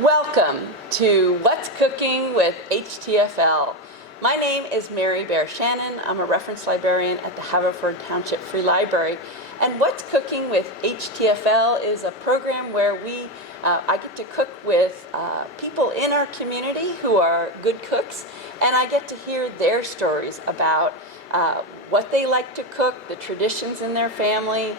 Welcome to What's Cooking with HTFL. My name is Mary Bear Shannon. I'm a reference librarian at the Haverford Township Free Library. And What's Cooking with HTFL is a program where I get to cook with people in our community who are good cooks, and I get to hear their stories about what they like to cook, the traditions in their family,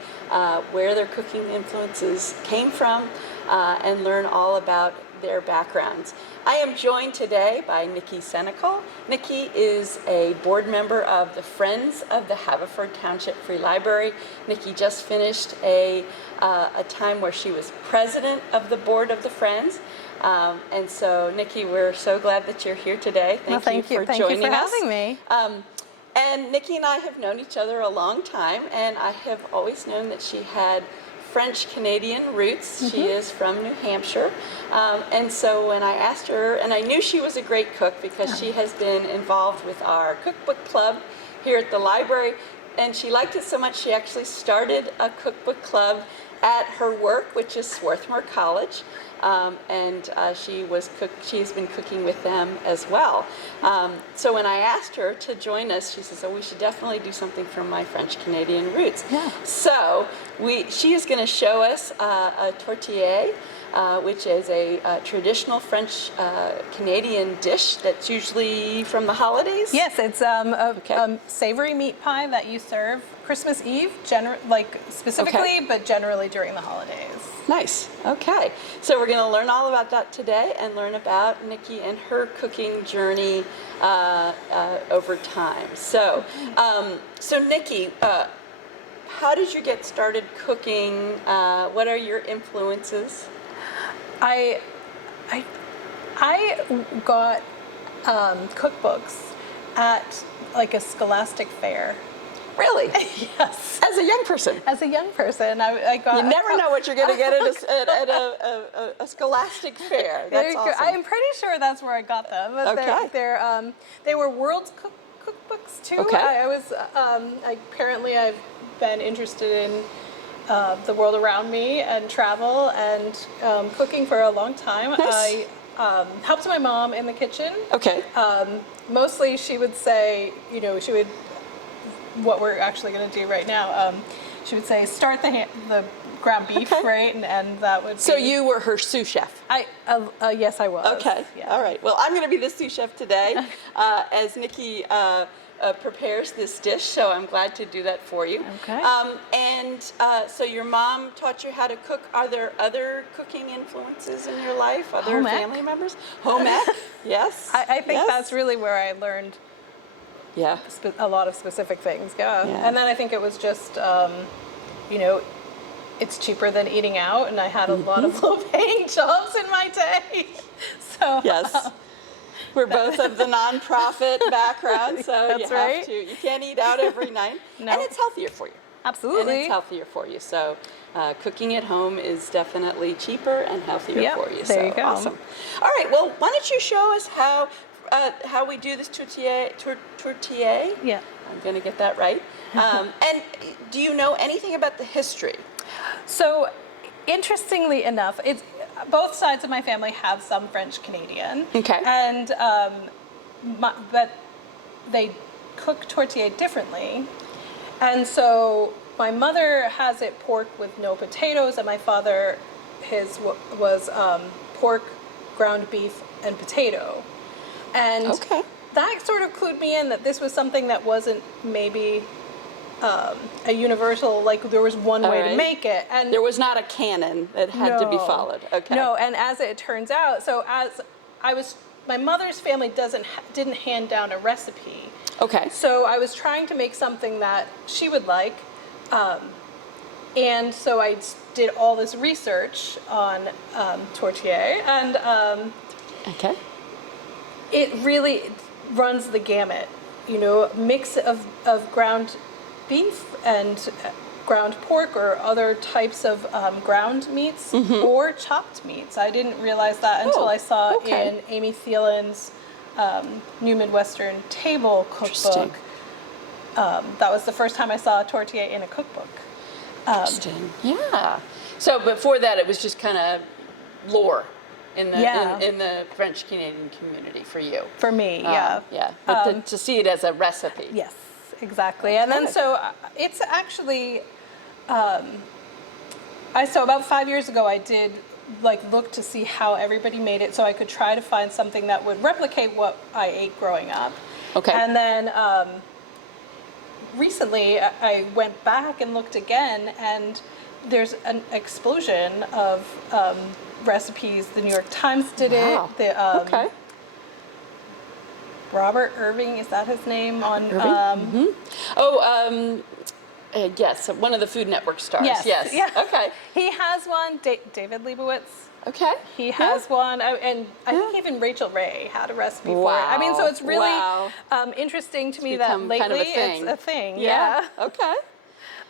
where their cooking influences came from, and learn all about their backgrounds. I am joined today by Nikki Senecal. Nikki is a board member of the Friends of the Haverford Township Free Library. Nikki just finished a time where she was president of the board of the Friends. And so, Nikki, we're so glad that you're here today. Thank you for joining us. Thank you for having me. And Nikki and I have known each other a long time, and I have always known that she had French-Canadian roots. She is from New Hampshire. And so when I asked her, and I knew she was a great cook because she has been involved with our cookbook club here at the library, and she liked it so much she actually started a cookbook club at her work, which is Swarthmore College. She's been cooking with them as well. So when I asked her to join us, she says, "Oh, we should definitely do something from my French-Canadian roots." Yeah. So she is going to show us a tortiere, which is a traditional French-Canadian dish that's usually from the holidays. Yes, it's a savory meat pie that you serve Christmas Eve, specifically, but generally during the holidays. Nice. Okay. So we're going to learn all about that today and learn about Nikki and her cooking journey over time. So, Nikki, how did you get started cooking? What are your influences? I got cookbooks at like a scholastic fair. Really? Yes. As a young person? As a young person, I got... You never know what you're going to get at a scholastic fair. That's awesome. I'm pretty sure that's where I got them. But Okay. they were world's cookbooks too. Okay. Apparently I've been interested in the world around me and travel and cooking for a long time. Nice. I helped my mom in the kitchen. Okay. Mostly she would say, what we're actually going to do right now, she would say, start the ground beef, right? And that would So you were her sous chef? Yes, I was. Okay. Yeah. All right. Well, I'm going to be the sous chef today as Nikki prepares this dish, so I'm glad to do that for you. Okay. So your mom taught you how to cook. Are there other cooking influences in your life? Other Home ec. family members? Home ec? Yes. I think that's really where I learned a lot of specific things. Yeah. And then I think it was just, it's cheaper than eating out, and I had a lot of low-paying jobs in my day. So yes. We're both of the nonprofit background, so you can't eat out every night. No. And it's healthier for you. Absolutely. And it's healthier for you. So cooking at home is definitely cheaper and healthier for you. There you go. Awesome. All right, well, why don't you show us how we do this tortiere? Yeah. I'm going to get that right. And do you know anything about the history? So, interestingly enough, both sides of my family have some French Canadian. Okay. And but they cook tortilla differently. And so my mother has it pork with no potatoes, and my father was pork, ground beef, and potato. And that sort of clued me in that this was something that wasn't maybe a universal, like there was one way to make it. And there was not a canon that had to be followed. Okay. No, and as it turns out, my mother's family didn't hand down a recipe. Okay. So I was trying to make something that she would like, and so I did all this research on tortiere, and it really runs the gamut. Mix of ground beef and ground pork or other types of ground meats or chopped meats. I didn't realize that until I saw in Amy Thielen's New Midwestern Table cookbook. That was the first time I saw a tortilla in a cookbook. Interesting. Yeah. So before that, it was just kind of lore. in the Yeah. in the French Canadian community for you. For me, yeah. Yeah, but to see it as a recipe. Yes, exactly. And then Okay. so it's actually, so about 5 years ago I did like look to see how everybody made it so I could try to find something that would replicate what I ate growing up. Okay. And then recently I went back and looked again, and there's an explosion of recipes. The New York Times did Wow. it. The, Okay. Robert Irving, is that his name? Yes, one of the Food Network stars. Yes. Yes. Yeah. Okay. He has one. David Leibowitz. Okay. He has one, and I think even Rachel Ray had a recipe for it. I mean, so Wow. it's really Wow. interesting to me become that kind of a lately thing. it's a thing. Yeah. Okay.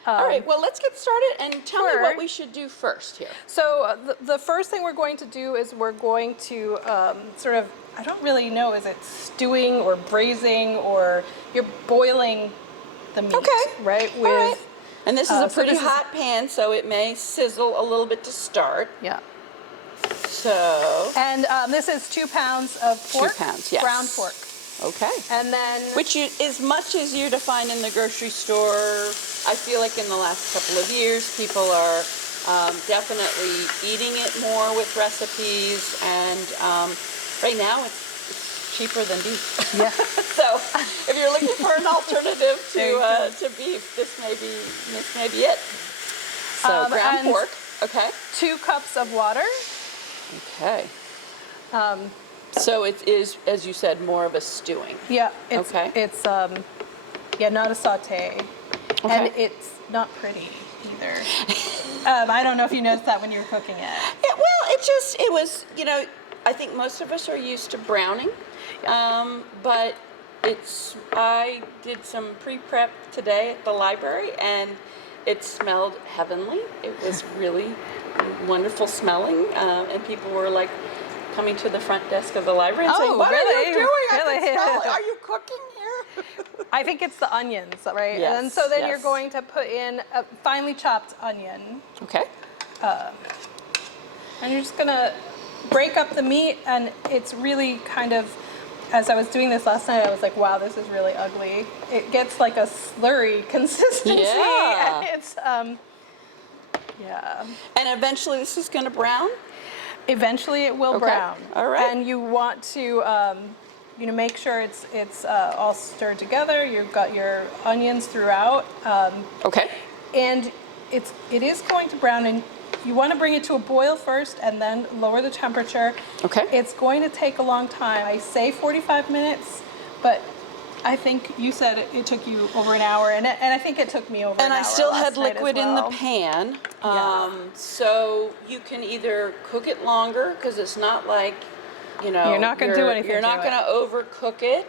All right. Well, let's get started and tell me Sure. what we should do first here. So the first thing we're going to do is we're going to sort of, I don't really know, is it stewing or braising, or you're boiling the meat, Okay. right? All right. And this is a so pretty this is- hot pan, so it may sizzle a little bit to start. Yeah. So, And this is 2 pounds of pork. 2 pounds, yes. Ground pork. okay. And then Which is much easier to find in the grocery store. I feel like in the last couple of years, people are definitely eating it more with recipes, and right now it's cheaper than beef. Yeah. So if you're looking for an alternative There you to beef, this may be it. So ground and- pork. Okay. 2 cups of water. Okay. So it is, as you said, more of a stewing. Yeah, it's Okay. it's not a saute, Okay. and it's not pretty either. I don't know if you noticed that when you were cooking it. Yeah, well, it was, I think most of us are used to browning, but I did some pre-prep today at the library, and it smelled heavenly. It was really wonderful smelling, and people were like coming to the front desk of the library and saying, Oh, "What are really? you doing? I Really? can smell it. Are you cooking here?" I think it's the onions, right? Yes, And so then you're yes. going to put in a finely chopped onion, Okay. and you're just gonna break up the meat. And it's really kind of, as I was doing this last night, I was like, wow, this is really ugly. It gets like a slurry consistency. Yeah. And it's, yeah. And eventually this is going to brown? Eventually it will Okay. brown. All right. And you want to, make sure it's all stirred together. You've got your onions throughout. Okay. And it is going to brown, and you want to bring it to a boil first and then lower the temperature. Okay. It's going to take a long time. I say 45 minutes, but I think you said it took you over an hour, and I think it took me over an hour. And I still last had night as liquid in the well. pan. Yeah. So you can either cook it longer, because it's not like, You're not gonna do anything You're to not it. going to overcook it.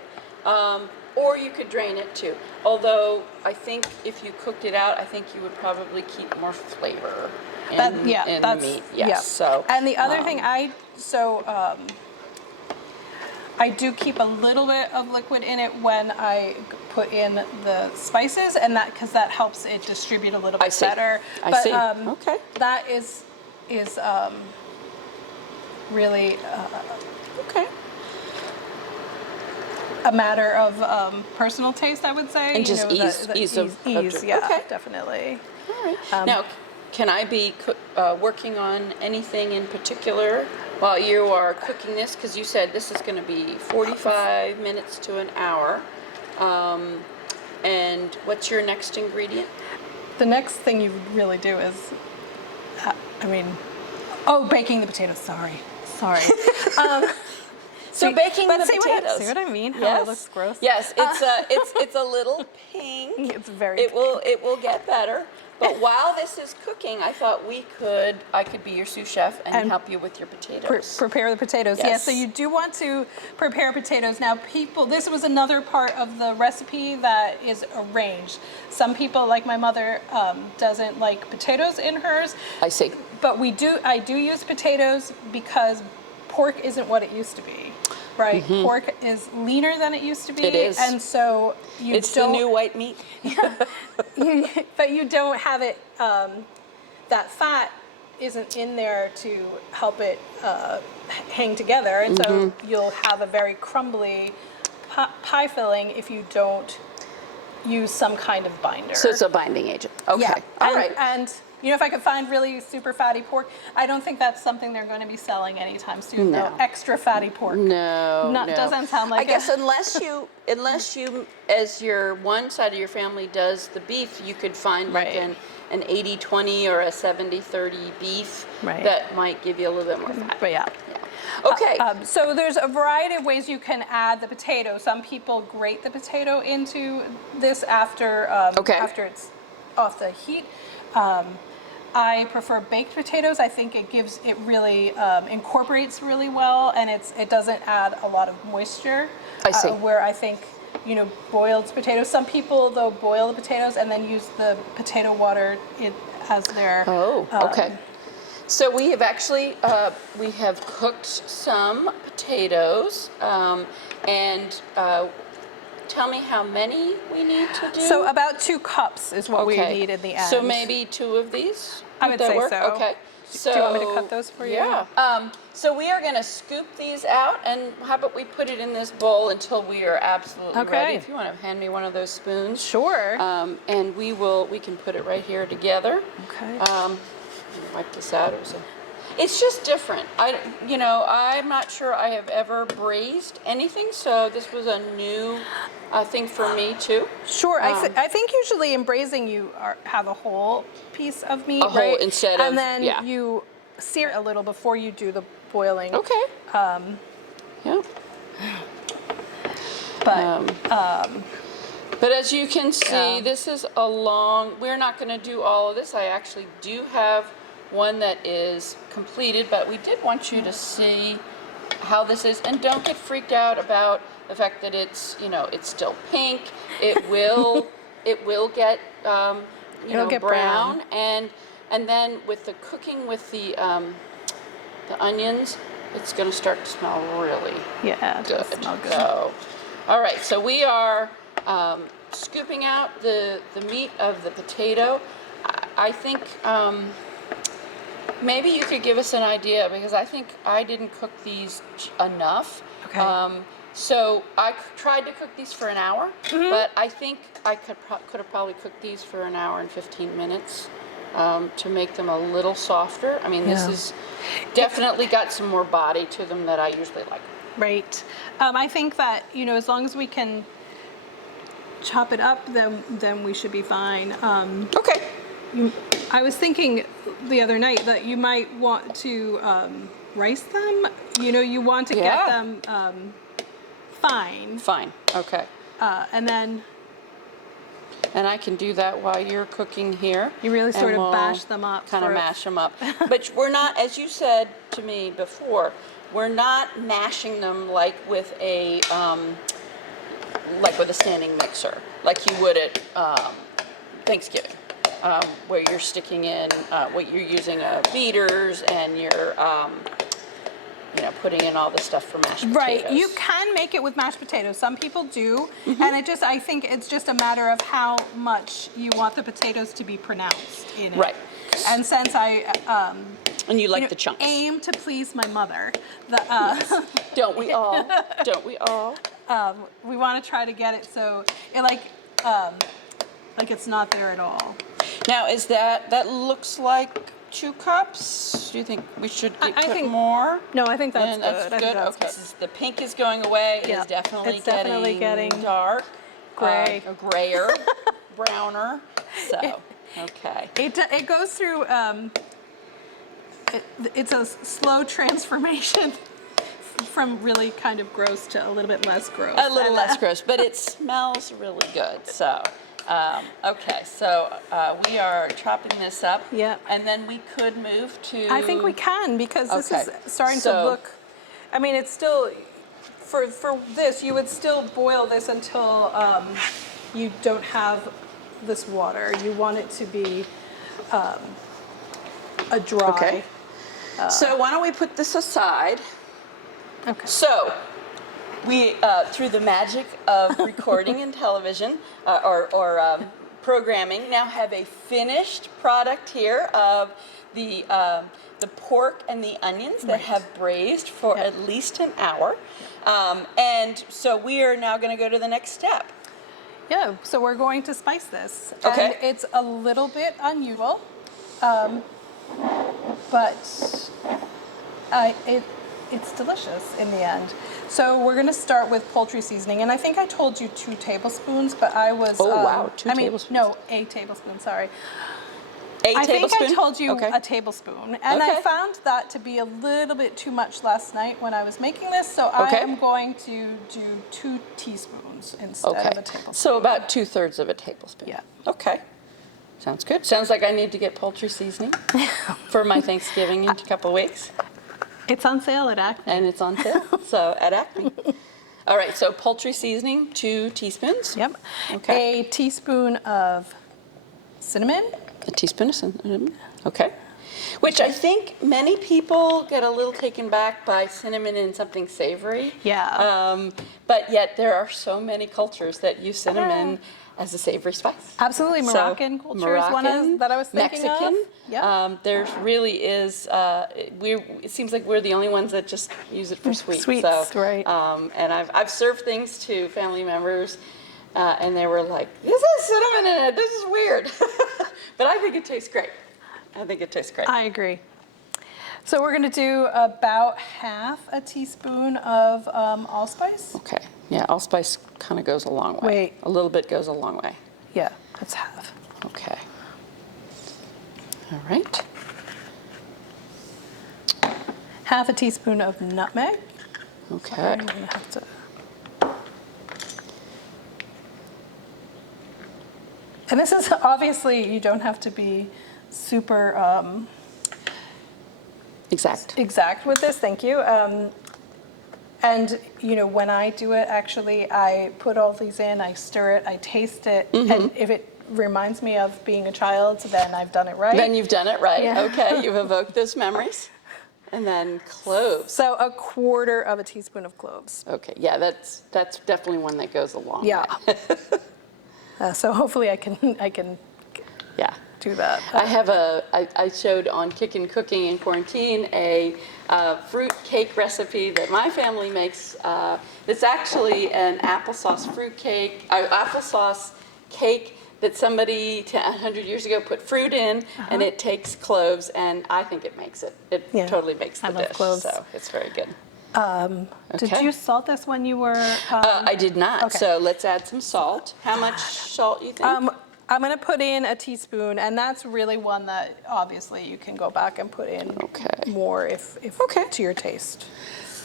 Or you could drain it too. Although I think if you cooked it out, I think you would probably keep more flavor in the meat. Yes. yeah. So. And the other thing I do keep a little bit of liquid in it when I put in the spices, and because that helps it distribute a little bit better. I But see. Okay. that is really Okay. a matter of personal taste, I would say. And just ease of yeah, okay. definitely. All right. Now, can I be working on anything in particular while you are cooking this? Because you said this is going to be 45 minutes to an hour. And what's your next ingredient? The next thing you really do is, baking the potatoes. Sorry. So baking the see potatoes. See what I mean? How Yes. it looks gross. Yes, it's a little pink. It's very. It will get better. But while this is cooking, I thought I could be your sous chef and help you with your potatoes. Prepare the potatoes. Yes. Yes. So you do want to prepare potatoes. Now, this was another part of the recipe that is arranged. Some people, like my mother, doesn't like potatoes in hers. I see. But I do use potatoes because pork isn't what it used to be, right? Mm-hmm. Pork is leaner than it used to be. It is. And so It's the new white meat. but you don't have it, that fat isn't in there to help it hang together, and so you'll have a very crumbly pie filling if you don't use some kind of binder. So it's a binding agent. Okay. Yeah. All right. And you know, if I could find really super fatty pork, I don't think that's something they're going to be selling anytime soon. No. Though. Extra fatty pork. No. Doesn't sound like. I guess unless you, as your one side of your family does the beef, you could find like Right. an 80-20 or a 70-30 beef Right. that might give you a little bit more fat. But yeah. Okay. So there's a variety of ways you can add the potato. Some people grate the potato into this after after it's off the heat. I prefer baked potatoes. I think it really incorporates really well, and it doesn't add a lot of moisture. I see. Where I think, you know, boiled potatoes. Some people though boil the potatoes and then use the potato water as their. Oh, okay. So we have actually we have cooked some potatoes, and tell me how many we need to do. So about 2 cups is what we need in the end. So maybe 2 of these? I would that say work? so. Okay. So, do you want me to cut those for you? Yeah. So we are going to scoop these out, and how about we put it in this bowl until we are absolutely ready. If you want to hand me one of those spoons. Sure. And we can put it right here together. Okay. Wipe this out. It's just different. I'm not sure I have ever braised anything, so this was a new thing for me too. Sure. I think usually in braising you have a whole piece of meat, whole right? instead of, and then you sear a little before you do the boiling. Okay. Yeah. But as you can see, this is a long. We're not going to do all of this. I actually do have one that is completed, but we did want you to see how this is, and don't get freaked out about the fact that it's still pink. It will get get brown, and then with the cooking with the onions, it's going to start to smell really it good. does smell good. So, all right, so we are scooping out the meat of the potato. I think maybe you could give us an idea, because I think I didn't cook these enough. Okay. So I tried to cook these for an hour, but I think I could have probably cooked these for an hour and 15 minutes to make them a little softer. I mean, this is definitely got some more body to them that I usually like. Right. I think that, as long as we can chop it up, then we should be fine. Okay. I was thinking the other night that you might want to rice them. You want to get them fine. Fine. Okay. And then And I can do that while you're cooking here. you really sort and of we'll bash them up. Kind of mash them up. But we're not, as you said to me before, we're not mashing them like with a standing mixer, like you would at Thanksgiving, where you're sticking in, you're using beaters and you're putting in all the stuff for mashed potatoes. Right. You can make it with mashed potatoes. Some people do, and I think it's just a matter of how much you want the potatoes to be pronounced in it. Right. And since and you like the chunks. aim to please my mother, Don't we all? Don't we all? we want to try to get it so it like it's not there at all. Now, is that looks like 2 cups? Do you think we should put think- more? No, I think that's And good. that's I think good. that's Okay, good. so the pink is going away. It Yeah, is definitely, it's definitely getting dark, gray. grayer, browner. So, okay. It goes through. It's a slow transformation from really kind of gross to a little bit less gross. A little less gross, but it smells really good. So, okay, so we are chopping this up. Yep. And then we could move to. I think we can, because this is Okay, starting so- to look. I mean, it's still for this. You would still boil this until you don't have this water. You want it to be a dry. Okay. So why don't we put this aside? Okay. So, we, through the magic of recording and television or programming, now have a finished product here of the pork and the onions that Right. have braised for Yep. at least an hour. And so we are now going to go to the next step. Yeah, so we're going to spice this. Okay. And it's a little bit unusual, but it's delicious in the end. So we're going to start with poultry seasoning, and I think I told you 2 tablespoons, but I was... Oh, wow, 2 tablespoons. No, a tablespoon, sorry. A tablespoon? I think I told you Okay. a tablespoon, and I Okay. found that to be a little bit too much last night when I was making this, so Okay. I am going to do 2 teaspoons instead Okay. of a tablespoon. So about 2/3 of a tablespoon. Yeah. Okay. Sounds good. Sounds like I need to get poultry seasoning for my Thanksgiving in a couple of weeks. It's on sale at Acme. And it's on sale, so at Acme. All right, so poultry seasoning, 2 teaspoons. Yep. Okay. A teaspoon of cinnamon. A teaspoon of cinnamon. Okay. Which I think many people get a little taken back by cinnamon in something savory. Yeah. But yet there are so many cultures that use cinnamon as a savory spice. Absolutely. So, Moroccan culture is one that I was thinking Mexican. of. Yep. There's really is. It seems like we're the only ones that just use it for sweets. Sweets, so, right. And I've served things to family members, and they were like, "This has cinnamon in it. This is weird," but I think it tastes great. I think it tastes great. I agree. So we're going to do about half a teaspoon of allspice. Okay. Yeah, allspice kind of goes a long way. Wait. A little bit goes a long way. Yeah, that's half. Okay. All right. Half a teaspoon of nutmeg. Okay. I'm going to have to... And this is obviously, you don't have to be super Exact. with this, thank you. And you know, when I do it, actually, I put all these in, I stir it, I taste it, and if it reminds me of being a child, then I've done it right. Then you've done it right. Yeah. Okay, you've evoked those memories. And then cloves. So a quarter of a teaspoon of cloves. Okay, yeah, that's definitely one that goes a long Yeah. way. So hopefully I can Yeah. do that. I showed on Kickin' Cooking in Quarantine a fruit cake recipe that my family makes. It's actually an applesauce cake that somebody 100 years ago put fruit in, and it takes cloves, and I think it makes it. It Yeah, totally makes the I love dish. cloves. So it's very good. Did Okay. you salt this when you were? I did not. okay. So let's add some salt. How much salt you think? I'm going to put in a teaspoon, and that's really one that obviously you can go back and put in more if to your taste.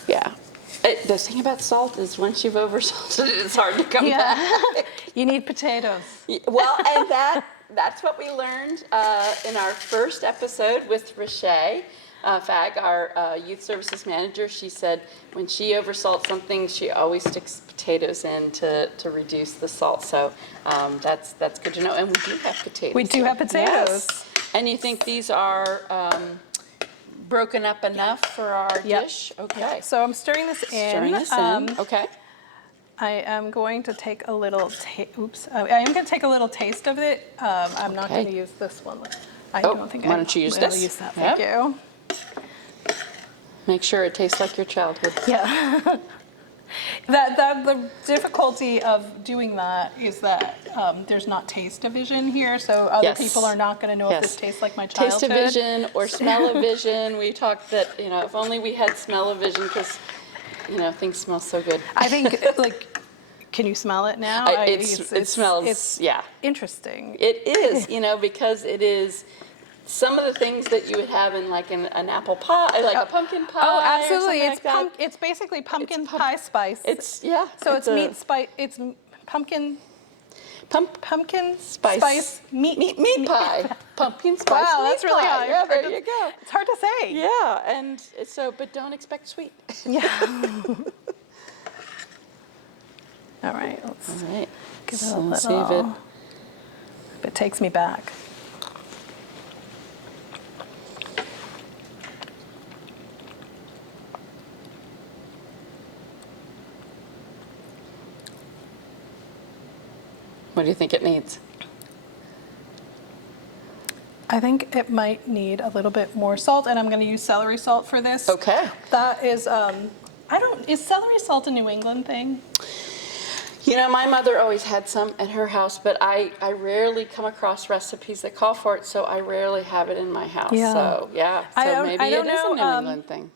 Yeah. The thing about salt is once you've oversalted it, it's hard to come back. You need potatoes. Well, and that's what we learned in our first episode with Rashay Fag, our youth services manager. She said when she oversalts something, she always sticks potatoes in to reduce the salt. So that's good to know. And we do have potatoes. We do have potatoes. Yes. And you think these are broken up enough for our dish? Okay. So I'm stirring this in. Stirring this in. Okay. I am going to take a little. I am going to take a little taste of it. I'm not going to use this one. I don't think why I don't you use will this? use that. Thank you. Make sure it tastes like your childhood. Yeah. The difficulty of doing that is that there's not taste division here, so other people are not going to know if this tastes like my childhood. Taste-o-vision or smell-o-vision. We talked that, if only we had smell-o-vision because, things smell so good. I think, can you smell it now? It smells, yeah. Interesting. It is, because it is some of the things that you would have in an apple pie, like a pumpkin pie. Oh, absolutely. Or something like that. It's basically pumpkin pie spice. So it's meat spice. It's pumpkin. Pumpkin spice meat pie. Pumpkin spice wow, meat that's really pie. high. Yeah, there you go. It's hard to say. Yeah, and so, but don't expect sweet. Yeah. All right. Let's All right. give it So a let's little. see If it takes me back. What do you think it needs? I think it might need a little bit more salt, and I'm going to use celery salt for this. Okay. That is, is celery salt a New England thing? You know, my mother always had some at her house, but I rarely come across recipes that call for it, so I rarely have it in my house. Yeah. So, yeah. So maybe it is a New England thing.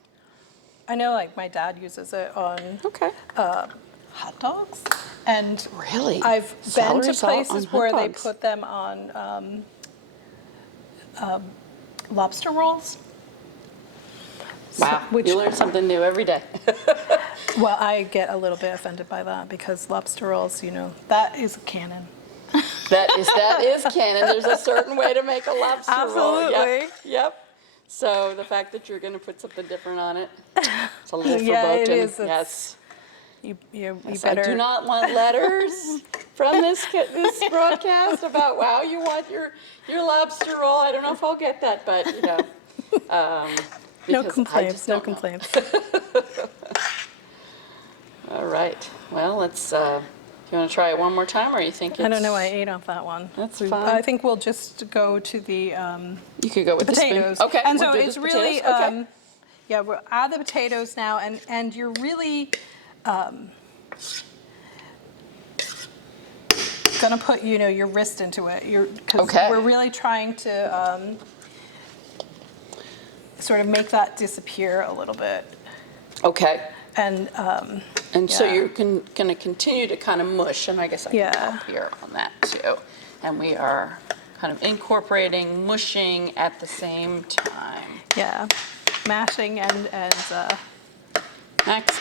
I know, like, my dad uses it on hot dogs. And really? I've been to places where they dogs. put them on lobster rolls. Wow, you learn something new every day. Well, I get a little bit offended by that because lobster rolls, you know, that is canon. That is canon. There's a certain way to make a lobster roll. Absolutely. Yep. So the fact that you're going to put something different on it, it's a little verboten. Yeah, it is. Yes. You Yes, better. I do not want letters from this broadcast about, wow, you want your lobster roll. I don't know if I'll get that, but, you know. No complaints, no complaints. All right. Well, let's, you want to try it one more time, or you think it's... I don't know, I ate off that one. That's fine. I think we'll just go to the you could go with potatoes. The spoon. Okay. And we'll so do it's the really, potatoes. Okay. yeah, we'll add the potatoes now, and you're really gonna put, you know, your wrist into it. Because we're really trying to sort of make that disappear a little bit. Okay. And so you're going to continue to kind of mush, and I guess I can help here on that too. And we are kind of incorporating mushing at the same time. Yeah, mashing and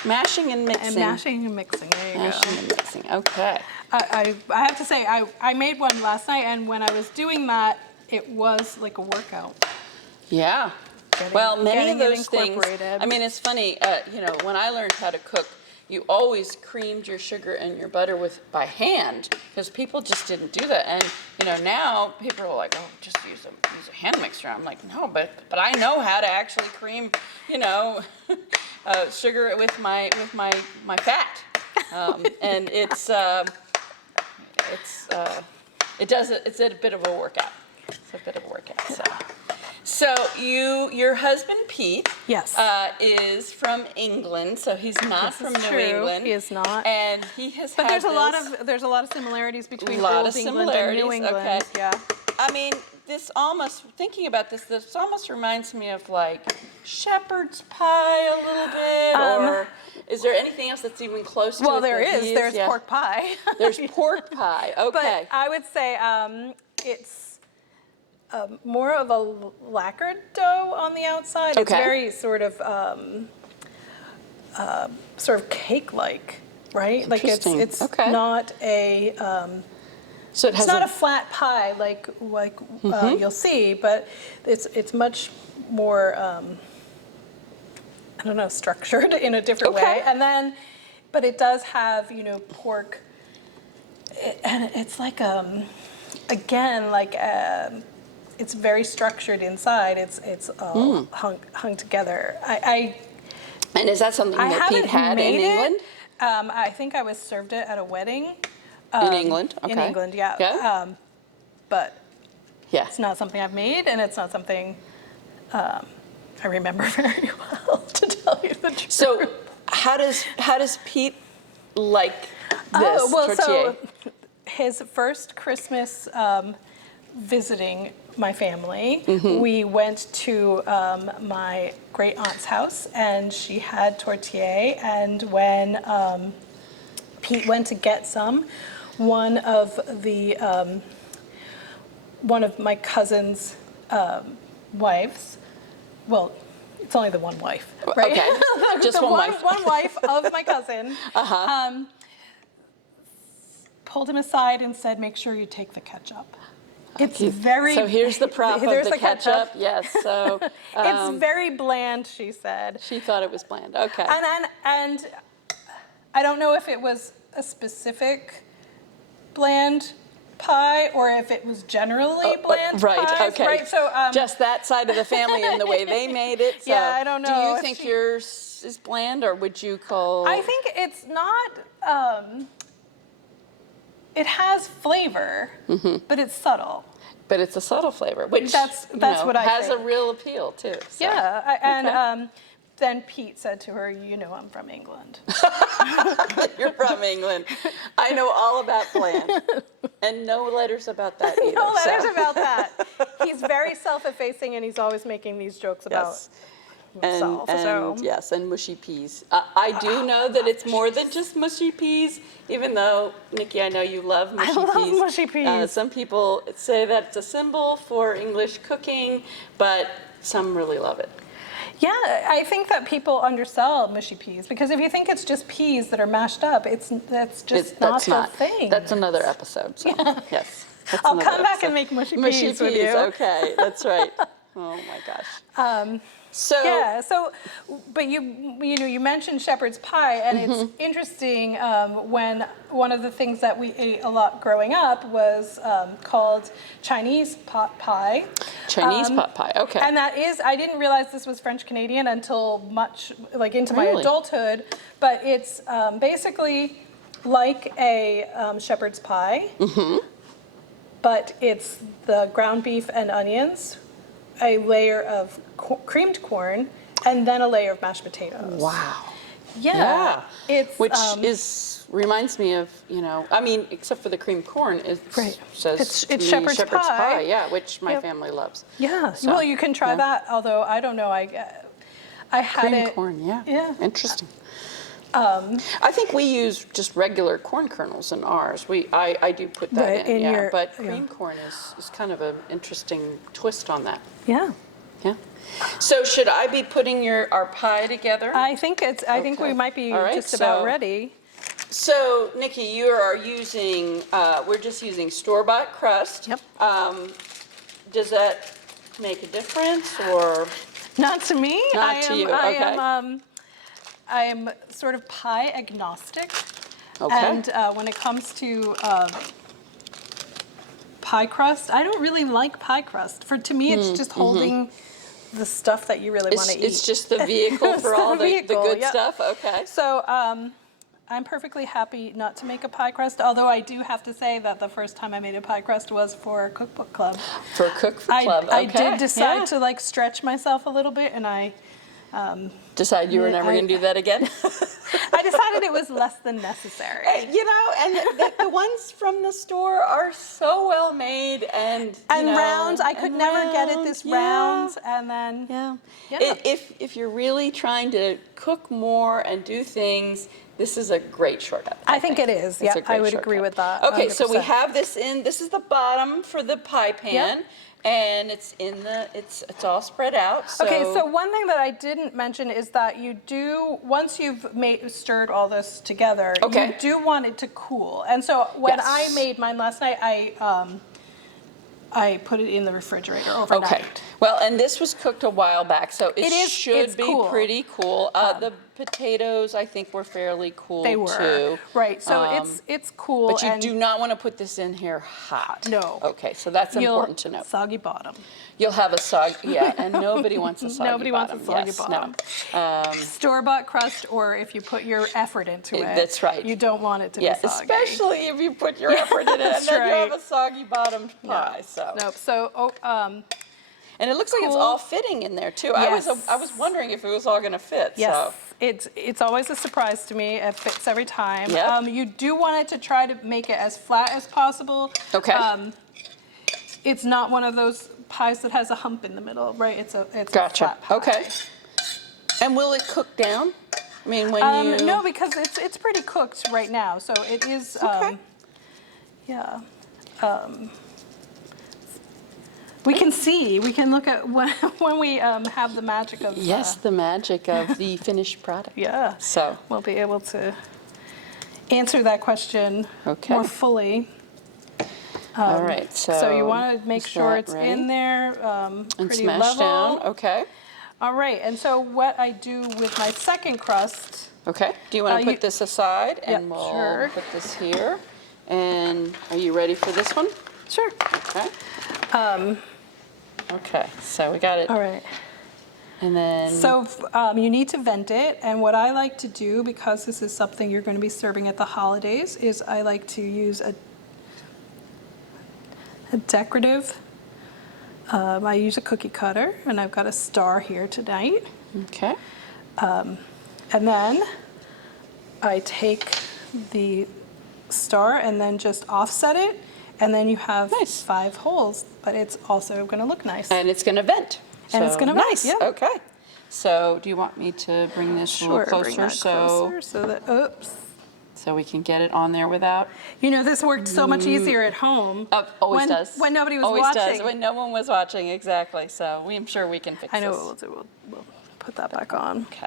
mashing and mixing. And mashing and mixing. There you mashing and mixing. Okay. I have to say I made one last night, and when I was doing that, it was like a workout. Yeah. Many of those things, incorporated. I mean, it's funny, you know, when I learned how to cook, you always creamed your sugar and your butter by hand, because people just didn't do that. And, you know, now people are like, oh, just use a hand mixer. I'm like, no, but I know how to actually cream, you know, sugar with my fat. And it's a bit of a workout. It's a bit of a workout, So your husband Pete, yes, is from England, so he's not from New England. He is not, and he has. But there's a lot of similarities between Old England and New England. Okay. Yeah. I mean, thinking about this almost reminds me of like shepherd's pie a little bit, or is there anything else that's even close to it? Well, there is. There's pork pie. There's pork pie. Okay. But I would say it's. More of a lacquered dough on the outside. Okay. It's very sort of cake-like, right? Like it's not a so it has not a flat pie like you'll see, but it's much more I don't know, structured in a different way. And then, but it does have, you know, pork, and it's like again like. It's very structured inside. It's all hung together. And is that something that Pete had in England? I think I was served it at a wedding. In England? Okay. In England, yeah. But yeah, it's not something I've made, and it's not something I remember very well, to tell you the truth. So how does Pete like this tortiere? So his first Christmas visiting my family, we went to my great aunt's house, and she had tortiere. And when Pete went to get some, one of my cousin's wives, well, it's only the one wife, right? Okay, just the one wife. One wife of my cousin pulled him aside and said, "Make sure you take the ketchup." It's very. So here's the prop of the ketchup. Yes. So it's very bland, she said. She thought it was bland. Okay. And I don't know if it was a specific bland pie or if it was generally bland pies. Okay. Right. So just that side of the family and the way they made it. So yeah, I don't know. Do you think yours is bland, or would you call? I think it's not. It has flavor, but it's subtle. But it's a subtle flavor, which That's what I has think. a real appeal too. So. Yeah, and Okay. then Pete said to her, "You know, I'm from England." You're from England. I know all about bland, and no letters about that either. No letters so. about that. He's very self-effacing, and he's always making these jokes about Yes. himself. so Yes, and mushy peas. I do know that it's more than just mushy peas, even though, Nikki, I know you love mushy I love peas. mushy peas. Some people say that it's a symbol for English cooking, but some really love it. yeah, I think that people undersell mushy peas because if you think it's just peas that are mashed up, that's just not the thing. That's another episode. So, yes. That's I'll another come back episode. and make mushy Mushy peas with you. Okay, that's right. Oh my gosh. So Yeah. So, but you mentioned shepherd's pie, and it's interesting when one of the things that we ate a lot growing up was called Chinese pot pie. Chinese pot pie. Okay. And that is, I didn't realize this was French Canadian until much like into my Really? adulthood. But it's basically like a shepherd's pie, but it's the ground beef and onions, a layer of creamed corn, and then a layer of mashed potatoes. Wow. Yeah. It's Which reminds me of, I mean, except for the creamed corn, it Right. says It's shepherd's pie. yeah, which my Yep. family loves. yeah. So, Well, you can try yeah. that. Although I don't know. I had Creamed it. corn, yeah. Yeah. Interesting. I think we use just regular corn kernels in ours. I do put that Right, in yeah. your- But yeah. creamed corn is kind of an interesting twist on that. Yeah. Yeah. So should I be putting our pie together? I think I think we Okay. might be All right, just about so- ready. So, Nikki, you are using, we're just using store-bought crust. Yep. Does that make a difference, or? Not to me. Not I to am, you, okay. I am sort of pie agnostic. Okay. And when it comes to pie crust, I don't really like pie crust. To me, it's just holding the stuff that you really want to eat. It's just the vehicle for all the vehicle, good yep. stuff? Okay. So I'm perfectly happy not to make a pie crust, although I do have to say that the first time I made a pie crust was for a cookbook club. For a cook for club, okay. I did decide Yeah. to stretch myself a little bit, and I Decide you were never going to do that again? decided it was less than necessary. And the ones from the store are so well made and Round, I could never get it this yeah. round, and then Yeah. Yeah. If you're really trying to cook more and do things, this is a great shortcut. I think it is. It's Yeah, a great I would agree shortcut. with that. Okay, so we 100%. have this in. This is the bottom for the pie pan, and it's in the. It's all spread out. So. Okay, so one thing that I didn't mention is that you do, once you've stirred all this together, Okay. you do want it to cool. And so when Yes. I made mine last night, I put it in the refrigerator overnight. Okay. Well, and this was cooked a while back, so It's should be cool. pretty cool. The potatoes, I think, were fairly cool They were. too. Right, so it's cool. But you and do not want to put this in here hot. No. Okay, so that's important to know. Soggy bottom. You'll have a soggy, and nobody wants a soggy Nobody bottom. wants a soggy Yes, bottom. No. Store-bought crust, or if you put your effort into it. That's right. You don't want it to Yeah, be soggy. especially if you put your effort in it, and That's then you have right. a soggy bottomed pie. No. So. Nope. So, And it looks like it's Cool. all fitting in there too. Yes. I was wondering if it was all going to fit. yes, So. it's always a surprise to me. It fits every time. Yep. You do want it to try to make it as flat as possible. Okay. It's not one of those pies that has a hump in the middle, right? It's a Gotcha. flat pie. Okay. And will it cook down? I mean, when you. No, because it's pretty cooked right now, so it is. Okay. Yeah. We can see. We can look at when we have the magic of. Yes, the magic of the finished product. Yeah. So. We'll be able to answer that question Okay. more fully. All right. So you want to make is sure that it's ready? in there, And pretty smash level. down. Okay. All right. And so what I do with my second crust. Okay. Do you want to you- put this aside, and Yep, we'll sure. put this here? And are you ready for this one? Sure. Okay. Okay. So we got it. All right. And then. So you need to vent it, and what I like to do, because this is something you're going to be serving at the holidays, is I like to use a decorative I use a cookie cutter, and I've got a star here tonight. Okay. And then I take the star and then just offset it, and then you have Nice. 5 holes, but it's also going to look nice. And it's going to vent. And it's So gonna vent, nice. yeah. Okay. So do you want me to bring this a little closer, bring that closer so that, oops. so we can get it on there without? You know, this worked so much easier at home. Always when, does. When nobody was always watching. Does. When no one was watching, exactly. So I'm sure we can fix I know this. what we'll do. We'll put that back on. Okay.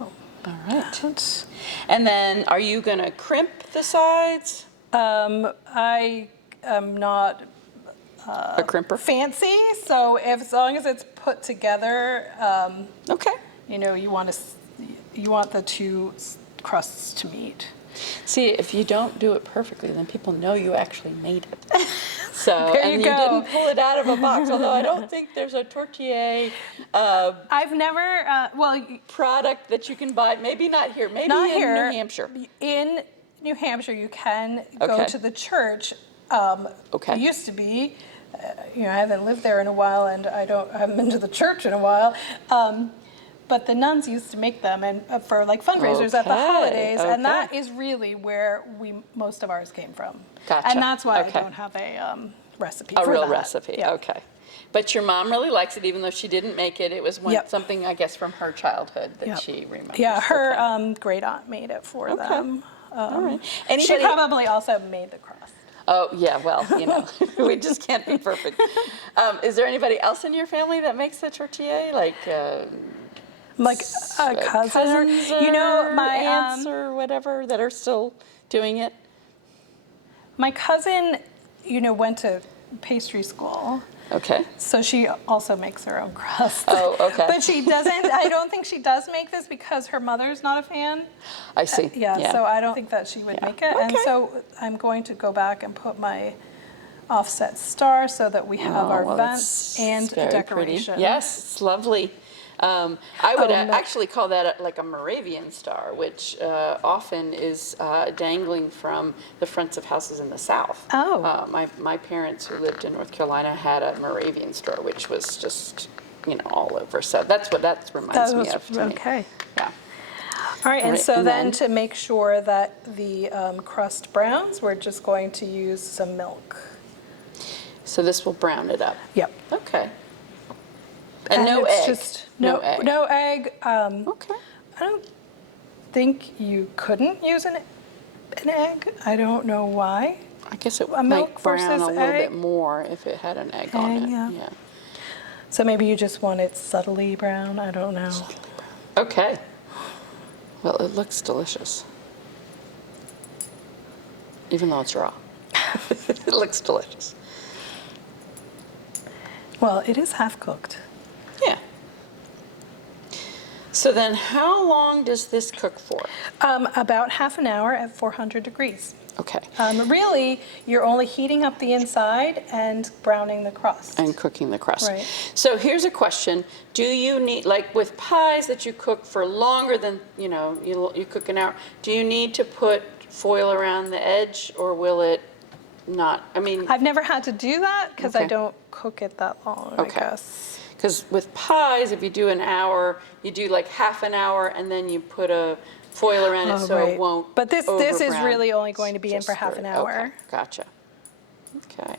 Oh. All right. And then are you going to crimp the sides? I am not A crimper? fancy, so as long as it's put together, Okay. you know, you want the 2 crusts to meet. See, if you don't do it perfectly, then people know you actually made it. So, There and you you go. didn't pull it out of a box, although I don't think there's a Tortiere I've never, product that you can buy. Maybe not here. Maybe not in here. New Hampshire. In New Hampshire, you can go Okay. to the church. Okay. It used to be, you know, I haven't lived there in a while, and I haven't been to the church in a while. But the nuns used to make them, and for like fundraisers at the Okay, holidays, and that okay. is really where most of ours came from. Gotcha, And that's why okay. I don't have a recipe A for real that. recipe. Yeah. Okay. But your mom really likes it, even though she didn't make it. It was Yep. something, I guess, from her childhood that Yep. she remembers. Yeah, her Okay. great aunt made it for Okay. them. All right. She Anybody? probably also made the crust. Oh, yeah, well, you know, we just can't be perfect. Is there anybody else in your family that makes the tortilla? Like Like a cousin, or, cousins you know, or my aunts or whatever that are still doing it? my cousin, you know, went to pastry school. Okay. So she also makes her own crust. Oh, okay. But she doesn't, I don't think she does make this because her mother's not a fan. I see. So I don't think that she would Yeah. make it. And Okay. so I'm going to go back and put my offset star so that we have our well, vents that's and very decoration. Pretty. Yes, it's lovely. I would no. actually call that like a Moravian star, which often is dangling from the fronts of houses in the South. Oh. My parents who lived in North Carolina had a Moravian star, which was just, you know, all over. So that's what that reminds me of to me. Okay. Yeah. All right, and Right, so and then then- to make sure that the crust browns, we're just going to use some milk. So this will brown it up. Yep. Okay. And no it's egg. Just, no no, egg. no egg. Okay. I don't think you couldn't use an egg. I don't know why. I guess it A might milk brown versus a little egg? bit more if it had an egg on Egg, it. yeah. So maybe you just want it subtly brown. I don't know. Okay. Well, it looks delicious. Even though it's raw. It looks delicious. Well, it is half cooked. Yeah. So then how long does this cook for? About half an hour at 400 degrees. Okay. Really, you're only heating up the inside and browning the crust. And cooking the crust. Right. So here's a question. Do you need, like with pies that you cook for longer than, you know, you cook an hour, do you need to put foil around the edge or will it not? I mean, I've never had to do that because I Okay. don't cook it that long, Okay. I guess. because with pies, if you do an hour, you do like half an hour and then you put a foil around it so right. it won't But this is over-brown. really only going to be in Just for half an through- hour. Okay, gotcha. Okay.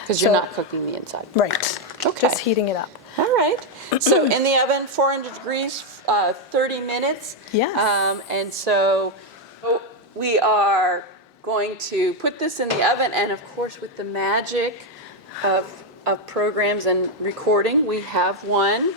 Because you're So- not cooking the inside. Right. Okay. Just heating it up. All right. So in the oven, 400 degrees, 30 minutes. Yes. And so we are going to put this in the oven, and of course, with the magic of programs and recording, we have one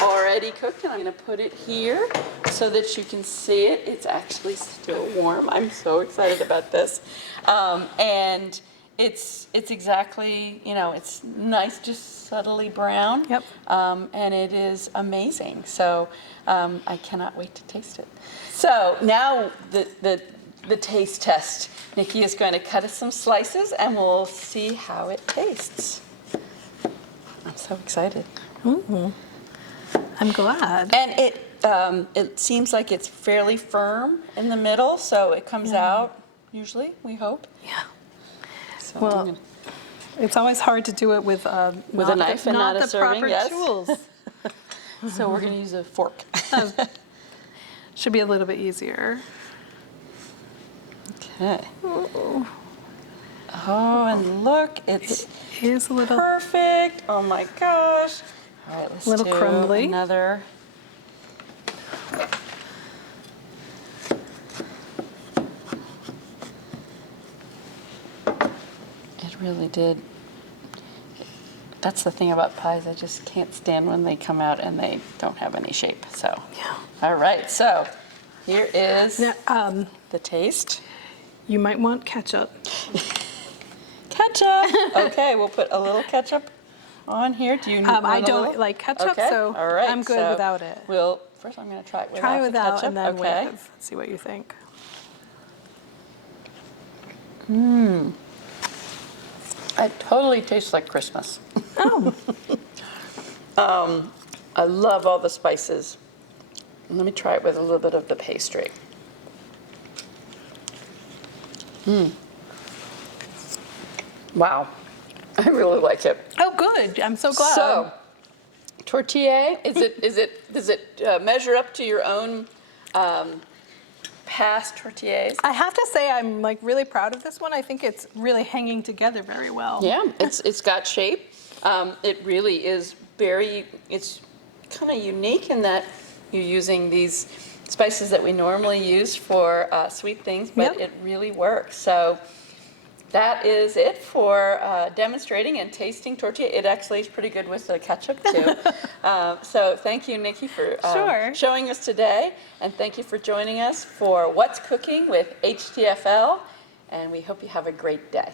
already cooked, and I'm going to put it here so that you can see it. It's actually still warm. I'm so excited about this. And it's exactly, you know, it's nice, just subtly brown. Yep. And it is amazing. So I cannot wait to taste it. So now the taste test. Nikki is going to cut us some slices and we'll see how it tastes. I'm so excited. I'm glad. And it seems like it's fairly firm in the middle, so it comes out usually, we hope. Yeah. So Well, I'm gonna- It's always hard to do it with a knife and not a serving, proper yes. tools. So we're going to use a fork. Should be a little bit easier. Okay. Oh, and look, it's It is a little perfect. Oh my gosh. All right, let's Little do crumbly. another. It really did. That's the thing about pies. I just can't stand when they come out and they don't have any shape. So, Yeah. All right. So, here is Now, the taste. you might want ketchup. Ketchup. Okay, we'll put a little ketchup on here. Do you? Want I a don't little? like ketchup, Okay. so All right. I'm good so without it. First, I'm going to try it without Try the without ketchup. and then okay. with. See what you think. It totally tastes like Christmas. Oh, I love all the spices. Let me try it with a little bit of the pastry. Wow, I really like it. oh, good. I'm so glad. So, tortilla, does it measure up to your own past tortillas? I have to say I'm like really proud of this one. I think it's really hanging together very well. Yeah, it's got shape. It really is it's kind of unique in that you're using these spices that we normally use for sweet things, but Yep. it really works. So that is it for demonstrating and tasting tortilla. It actually is pretty good with the ketchup too. So thank you, Nikki, for Sure. showing us today, and thank you for joining us for What's Cooking with HTFL, and we hope you have a great day.